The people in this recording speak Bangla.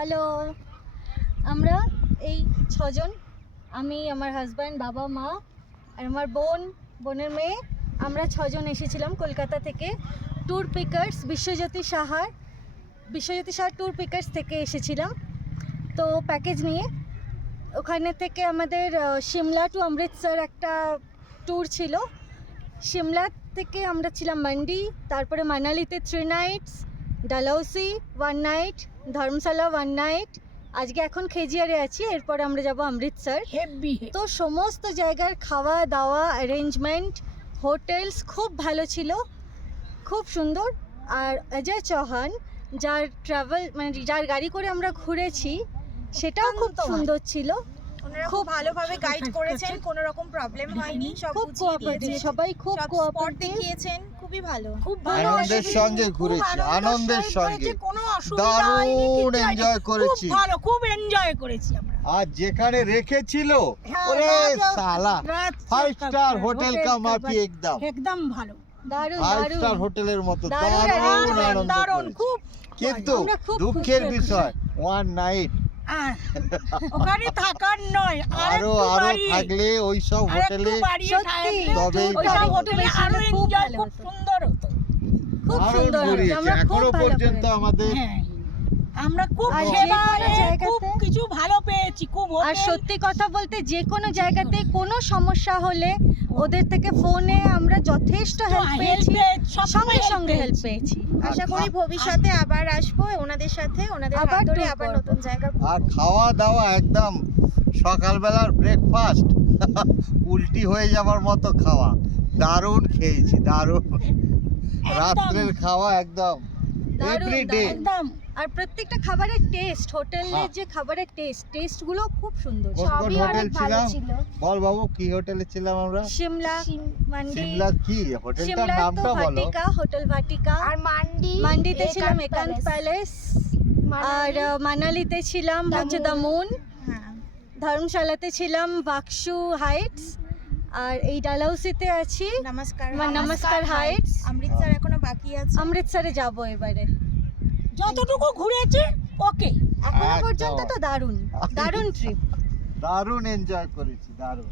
হ্যালো, আমরা এই ছজন, আমি, আমার হাজব্যান্ড, বাবা, মা আর আমার বোনের মেয়ে, আমরা ছজন এসেছিলাম কলকাতা থেকে ট্যুর পিকার্স বিশ্বজ্যোতি সাহার ট্যুর পিকার্স থেকে এসেছিলাম। তো প্যাকেজ নিয়ে ওখানে থেকে আমাদের সিমলা টু অমৃতসর একটা ট্যুর ছিল। সিমলা থেকে আমরা ছিলাম মান্ডি, তারপরে মানালিতে 3 নাইটস, ডালহৌসি 1 নাইট, ধর্মশালা 1 নাইট, আজকে এখন খেজিয়ারে আছি, এরপর আমরা যাব অমৃতসর। তো সমস্ত জায়গার খাওয়া দাওয়া অ্যারেঞ্জমেন্ট, হোটেলস খুব ভালো ছিল, খুব সুন্দর। আর অজয় চৌহান, যার ট্রাভেল মানে যার গাড়ি করে আমরা ঘুরেছি, সেটাও খুব সুন্দর ছিল। ওনারা খুব ভালোভাবে গাইড করেছেন, কোনো রকম প্রবলেম হয়নি, সব খুব কোঅপারেটিভ, সবাই খুব কোঅপারেটিভ দেখিয়েছেন, খুবই ভালো, খুব আনন্দের সঙ্গে ঘুরেছি, আনন্দের সঙ্গে কোনো অসুবিধা হয়নি, দারুণ এনজয় করেছি, খুব ভালো, খুব এনজয় করেছি আমরা। আর যেখানে রেখেছিল ওরে সালা 5 স্টার হোটেল কা মাফি একদম একদম ভালো, দারুণ 5 স্টার দারুণ হোটেলের মতো দারুণ, দারুণ আনন্দ দারুণ, করেছি। খুব কিন্তু আমরা খুব দুঃখের খুশি বিষয় 1 নাইট ওখানে থাকার নয়, আরো থাকলে ওই সব হোটেলে সত্যি তবেই ওইসব হোটেলে আরো খুব এনজয় ভালো খুব হতো। সুন্দর হতো। খুব দারুণ সুন্দর হয়েছে, ঘুরিয়েছে। আমরা খুব এখনো ভালো পর্যন্ত করেছি। আমাদের হ্যাঁ, আমরা খুব আর সেবা, যে কোনো জায়গাতে- খুব কিছু ভালো পেয়েছি, খুব আর হোটেল। সত্যি কথা বলতে, যে কোনো জায়গাতে কোনো সমস্যা হলে ওদের থেকে ফোনে আমরা যথেষ্ট হেল্প পেয়েছি, সঙ্গে সঙ্গে হেল্প পেয়েছি। আশা করি ভবিষ্যতে আবার আসবো ওনাদের সাথে, ওনাদের আবার হাত ধরে tour আবার করবো। নতুন জায়গা আর খাওয়া দাওয়া একদম সকালবেলার ব্রেকফাস্ট উল্টি হয়ে যাবার মতো খাওয়া, দারুণ খেয়েছি, দারুণ। রাত্রের খাওয়া একদম দারুণ, এভরিডে একদম আর প্রত্যেকটা খাবারের টেস্ট, হোটেলের হ্যাঁ। যে খাবারের টেস্টগুলো খুব সুন্দর। কোন কোন হোটেল ছিলাম বল বাবু, কি হোটেলে ছিলাম আমরা? শিমলা, মান্ডি, সিমলা কি হোটেলটার শিমলা তো নামটা বলো? ভাটিকা, হোটেল ভাটিকা। আর মান্ডিতে ছিলাম একান্ত প্যালেস, আর মানালিতে ছিলাম হচ্ছে দ্য মুন, হ্যাঁ, ধর্মশালাতে ছিলাম বাক্সু হাইটস, আর এই ডালহৌসিতে আছি নমস্কার হাইটস। অমৃতসর এখনো বাকি আছে, অমৃতসরে যাব এবারে। যতটুকু ঘুরেছি ওকে। এখনো একদম। পর্যন্ত তো দারুণ দারুণ ট্রিপ। দারুণ এনজয় করেছি, দারুণ।